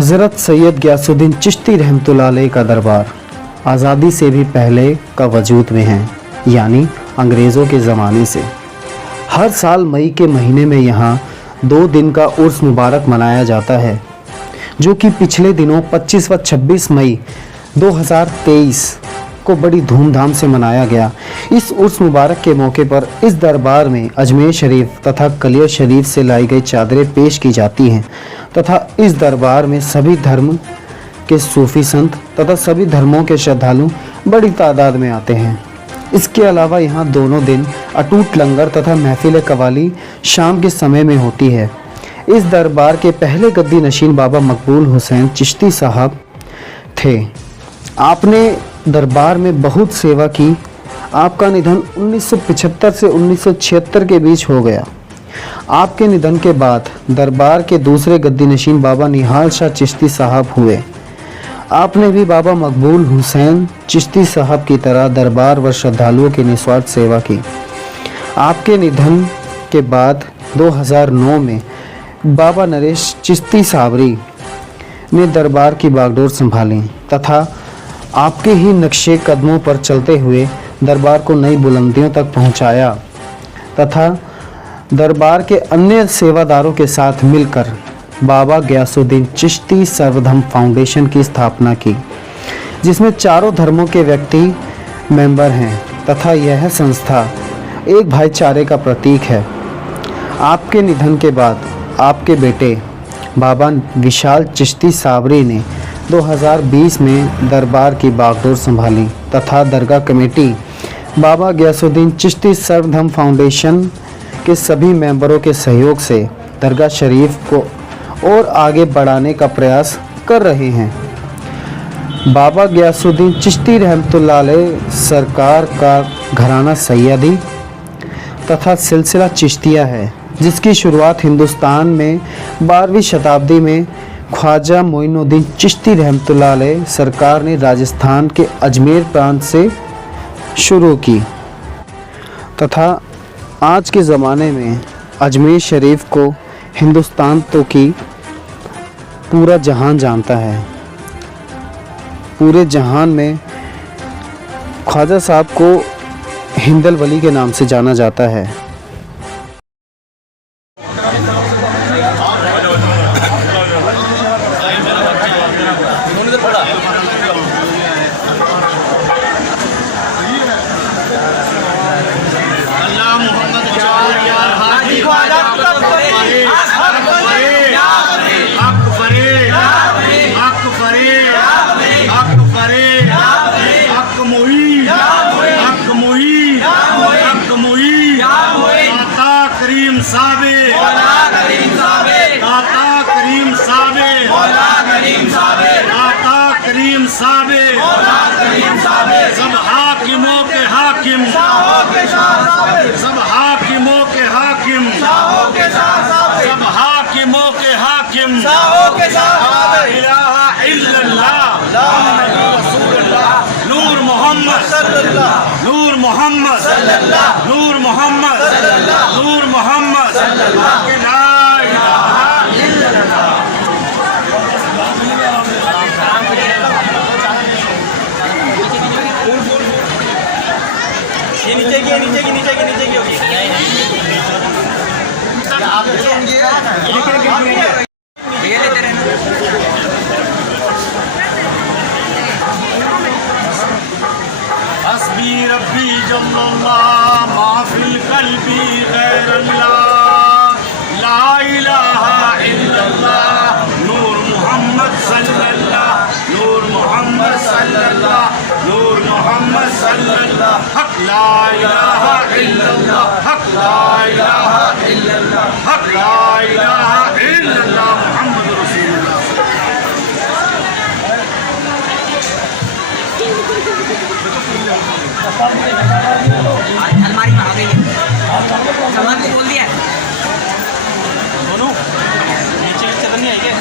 हज़रत सैयद ग़ियासुद्दीन चिश्ती रहमतुल्लाह अलैह का दरबार आज़ादी से भी पहले का वजूद में है, यानी अंग्रेज़ों के ज़माने से। हर साल मई के महीने में यहाँ 2 दिन का उर्स मुबारक मनाया जाता है, जो कि पिछले दिनों 25 व 26 मई 2023 को बड़ी धूमधाम से मनाया गया। इस उर्स मुबारक के मौके पर इस दरबार में अजमेर शरीफ तथा कलियर शरीफ से लाई गई चादरें पेश की जाती हैं तथा इस दरबार में सभी धर्म के सूफी संत तथा सभी धर्मों के श्रद्धालु बड़ी तादाद में आते हैं। इसके अलावा यहाँ दोनों दिन अटूट लंगर तथा महफिल कवाली शाम के समय में होती है। इस दरबार के पहले गद्दी नशीन बाबा मकबूल हुसैन चिश्ती साहब थे। आपने दरबार में बहुत सेवा की। आपका निधन 1975 से 1976 के बीच हो गया। आपके निधन के बाद दरबार के दूसरे गद्दी नशीन बाबा निहाल शाह चिश्ती साहब हुए। आपने भी बाबा मकबूल हुसैन चिश्ती साहब की तरह दरबार व श्रद्धालुओं की निस्वार्थ सेवा की। आपके निधन के बाद 2009 में बाबा नरेश चिश्ती साबरी ने दरबार की बागडोर संभाली तथा आपके ही नक्शे कदमों पर चलते हुए दरबार को नई बुलंदियों तक पहुंचाया तथा दरबार के अन्य सेवादारों के साथ मिलकर बाबा ग़ियासुद्दीन चिश्ती सर्वधर्म फाउंडेशन की स्थापना की, जिसमें चारों धर्मों के व्यक्ति मेंबर हैं तथा यह संस्था एक भाईचारे का प्रतीक है। आपके निधन के बाद आपके बेटे बाबा विशाल चिश्ती साबरी ने 2020 में दरबार की बागडोर संभाली तथा दरगाह कमेटी बाबा ग़ियासुद्दीन चिश्ती सर्वधर्म फाउंडेशन के सभी मेंबरों के सहयोग से दरगाह शरीफ को और आगे बढ़ाने का प्रयास कर रहे हैं। बाबा ग़ियासुद्दीन चिश्ती रहमतुल्लाह अलैह सरकार का घराना सैयदी तथा सिलसिला चिश्तिया है, जिसकी शुरुआत हिंदुस्तान में 12वीं शताब्दी में ख्वाजा मोइनुद्दीन चिश्ती रहमतुल्लाह अलैह सरकार ने राजस्थान के अजमेर प्रांत से शुरू की तथा आज के ज़माने में अजमेर शरीफ को हिंदुस्तान तो की पूरा जहान जानता है। पूरे जहान में ख्वाजा साहब को हिंदल वली के नाम से जाना जाता है। सब हाकिमों के हाकिम, सब हाकिमों के हाकिम, सब हाकिमों के हाकिम, ला इलाहा इल्लल्लाह नूर मोहम्मद, नूर मोहम्मद, नूर मोहम्मद, नूर मोहम्मद, ला इलाहा इल्लल्लाह। ये नीचे की होगी। आप लेते रहना। हस्बी रब्बी जल्लल्लाह माफिल कल्बी गैरल्लाह ला इलाहा इल्लल्लाह नूर मोहम्मद सल्लल्लाह, नूर मोहम्मद सल्लल्लाह, नूर मोहम्मद सल्लल्लाह, हक ला इलाहा इल्लल्लाह, हक ला इलाहा इल्लल्लाह, हक ला इलाहा इल्लल्लाह मुहम्मद रसूलुल्लाह। अलमारी में आ गई है, सामान को बोल दिया दोनों नीचे से नहीं आई क्या?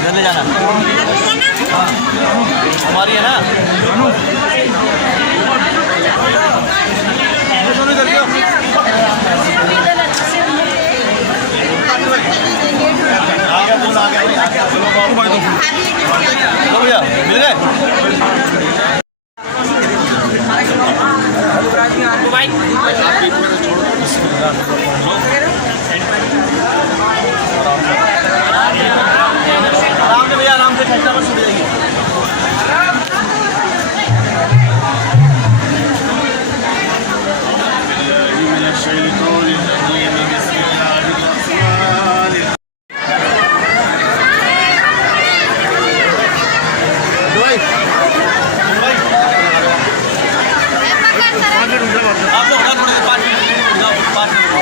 इधर ले जाना, हमारी है ना। भैया मिल गए। आराम से भैया, आराम से खर्चा बस छूट जाएगी। आप लोग थोड़े 5 मिनट 5 मिनट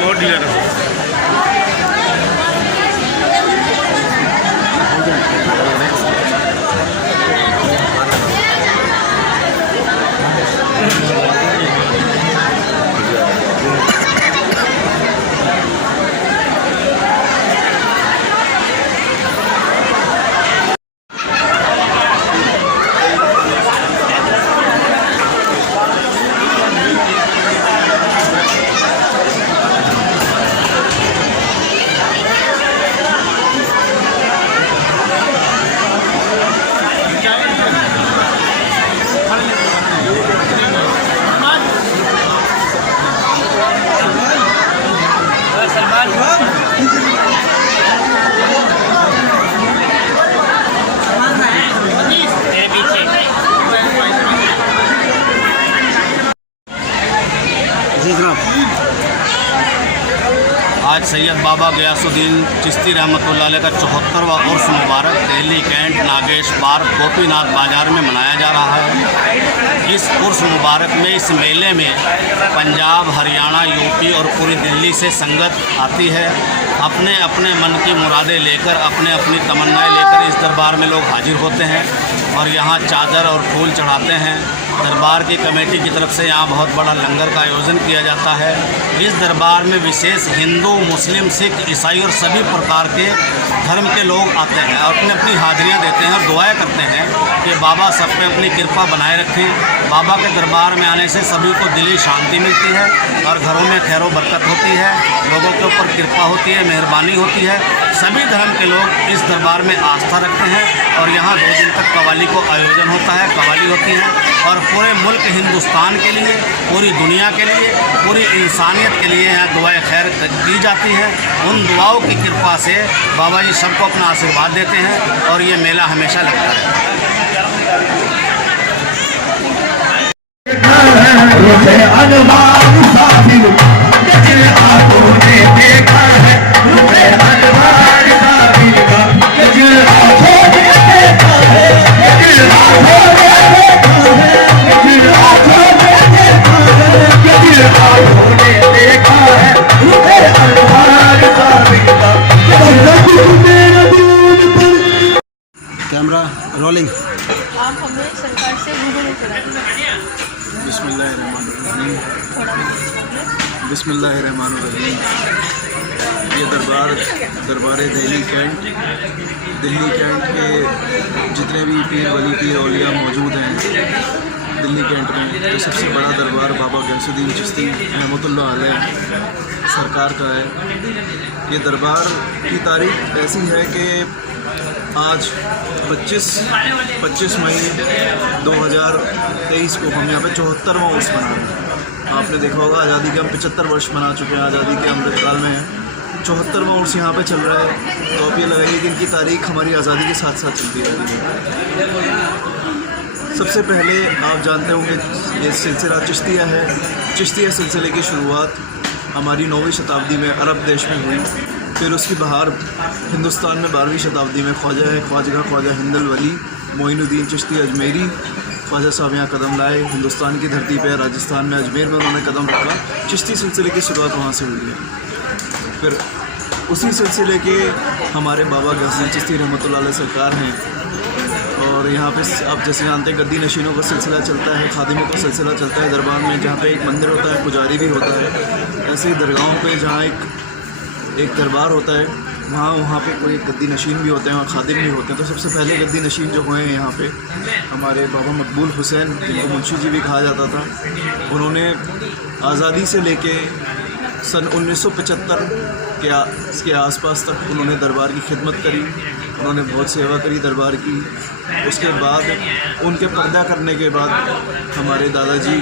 बहुत ढीला था। आज सैयद बाबा गयासुद्दीन चिश्ती रहमतुल्लाह अलैह का 74वां उर्स मुबारक दिल्ली कैंट नागेश पार्क गोपीनाथ बाज़ार में मनाया जा रहा है। इस उर्स मुबारक में, इस मेले में पंजाब, हरियाणा, यूपी और पूरी दिल्ली से संगत आती है। अपने अपने मन की मुरादें लेकर, अपने अपनी तमन्नाएं लेकर इस दरबार में लोग हाजिर होते हैं और यहाँ चादर और फूल चढ़ाते हैं। दरबार की कमेटी की तरफ से यहाँ बहुत बड़ा लंगर का आयोजन किया जाता है। इस दरबार में विशेष हिंदू, मुस्लिम, सिख, ईसाई और सभी प्रकार के धर्म के लोग आते हैं और अपनी अपनी हाजिरियाँ देते हैं और दुआएं करते हैं कि बाबा सब पे अपनी कृपा बनाए रखें। बाबा के दरबार में आने से सभी को दिली शांति मिलती है और घरों में खैरो बरकत होती है, लोगों के ऊपर कृपा होती है, मेहरबानी होती है। सभी धर्म के लोग इस दरबार में आस्था रखते हैं और यहाँ 2 दिन तक कव्वाली को आयोजन होता है, कव्वाली होती है और पूरे मुल्क हिंदुस्तान के लिए, पूरी दुनिया के लिए, पूरी इंसानियत के लिए यहाँ दुआएं खैर की जाती हैं। उन दुआओं की कृपा से बाबा जी सबको अपना आशीर्वाद देते हैं और ये मेला हमेशा लगता है। Camera rolling. आप हमें सरकार से रूबरू कराएं। बिस्मिल्लाहिर्रहमानिर्रहीम। ये दरबार दिल्ली कैंट के जितने भी पीर वली पीर औलिया मौजूद हैं दिल्ली कैंट में, तो सबसे बड़ा दरबार बाबा गयासुद्दीन चिश्ती रहमतुल्लाह अलैह सरकार का है। ये दरबार की तारीख ऐसी है कि आज 25 मई 2023 को हम यहाँ पे 74वां वर्ष मना रहे हैं। आपने देखा होगा आज़ादी के हम 75 वर्ष मना चुके हैं, आज़ादी के अमृतकाल में हैं, 74वां वर्ष यहाँ पे चल रहा है। तो आप ये लगाइए कि इनकी तारीख हमारी आज़ादी के साथ साथ चलती रहेगी। सबसे पहले आप जानते होंगे ये सिलसिला चिश्तिया है। चिश्तिया सिलसिले की शुरुआत हमारी 9वीं शताब्दी में अरब देश में हुई। फिर उसकी बहार हिंदुस्तान में 12वीं शताब्दी में ख्वाजा हिंदल वली मोइनुद्दीन चिश्ती अजमेरी ख्वाजा साहब यहाँ कदम लाए। हिंदुस्तान की धरती पर राजस्थान में अजमेर में उन्होंने कदम रखा। चिश्ती सिलसिले की शुरुआत वहाँ से हुई है। फिर उसी सिलसिले के हमारे बाबा गज़नी चिश्ती रहमतुल्लाह अलैह सरकार हैं। और यहाँ पे आप जैसे जानते हैं गद्दी नशीनों का सिलसिला चलता है, खादिमों का सिलसिला चलता है दरबार में, जहाँ पे एक मंदिर होता है, पुजारी भी होता है। ऐसे ही दरगाहों पे जहाँ एक दरबार होता है वहाँ पे कोई गद्दी नशीन भी होते हैं, वहाँ खादिम भी होते हैं। तो सबसे पहले गद्दी नशीन जो हुए हैं यहाँ पे हमारे बाबा मकबूल हुसैन, जिनको मुंशी जी भी कहा जाता था, उन्होंने आज़ादी से लेके सन 1975 के आसपास तक उन्होंने दरबार की खिदमत करी। उन्होंने बहुत सेवा करी दरबार की। उसके बाद उनके पर्दा करने के बाद हमारे दादाजी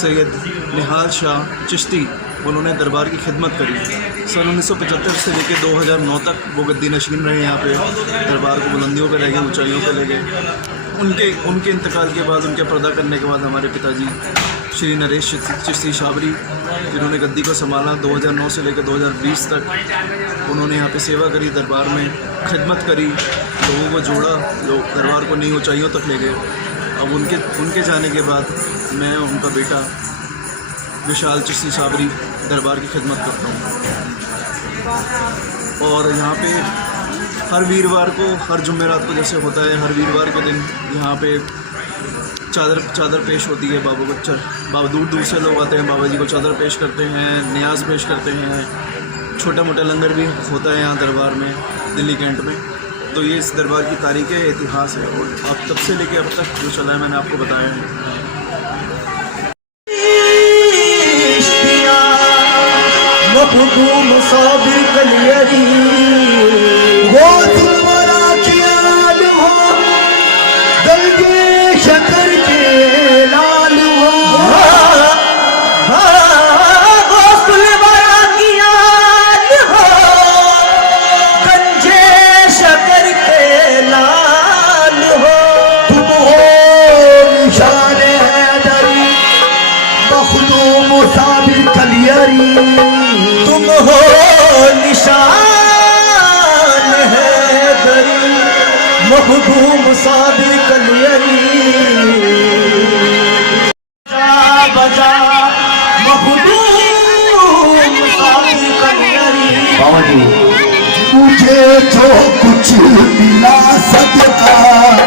सैयद निहाल शाह चिश्ती, उन्होंने दरबार की खिदमत करी। सन 1975 से लेकर 2009 तक वो गद्दी नशीन रहे यहाँ पे, दरबार को बुलंदियों पे ले गए, ऊंचाइयों पे ले गए। उनके इंतकाल के बाद, उनके पर्दा करने के बाद हमारे पिताजी श्री नरेश चिश्ती शाबरी, जिन्होंने गद्दी को संभाला 2009 से लेकर 2020 तक, उन्होंने यहाँ पे सेवा करी, दरबार में खिदमत करी, लोगों को जोड़ा, लोग दरबार को नई ऊंचाइयों तक ले गए। अब उनके जाने के बाद मैं उनका बेटा विशाल चिश्ती शाबरी दरबार की खिदमत करता हूँ। और यहाँ पे हर वीरवार को, हर जुमेरात को जैसे होता है, हर वीरवार के दिन यहाँ पे चादर पेश होती है बाबा को। बाबा दूर दूर से लोग आते हैं, बाबा जी को चादर पेश करते हैं, न्याज पेश करते हैं। छोटा मोटा लंगर भी होता है यहाँ दरबार में, दिल्ली कैंट में। तो ये इस दरबार की तारीख है, इतिहास है, और अब तब से लेके अब तक जो चला है मैंने आपको बताया है। तुम हो निशान है दरी, महबूब साबिर कलियरी। बजा महबूब साबिर कलियरी। मुझे जो कुछ मिला सदका,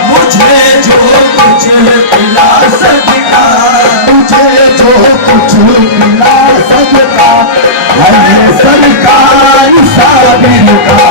मुझे जो कुछ मिला सदका, मुझे जो कुछ मिला सदका है सरकार साबिर का।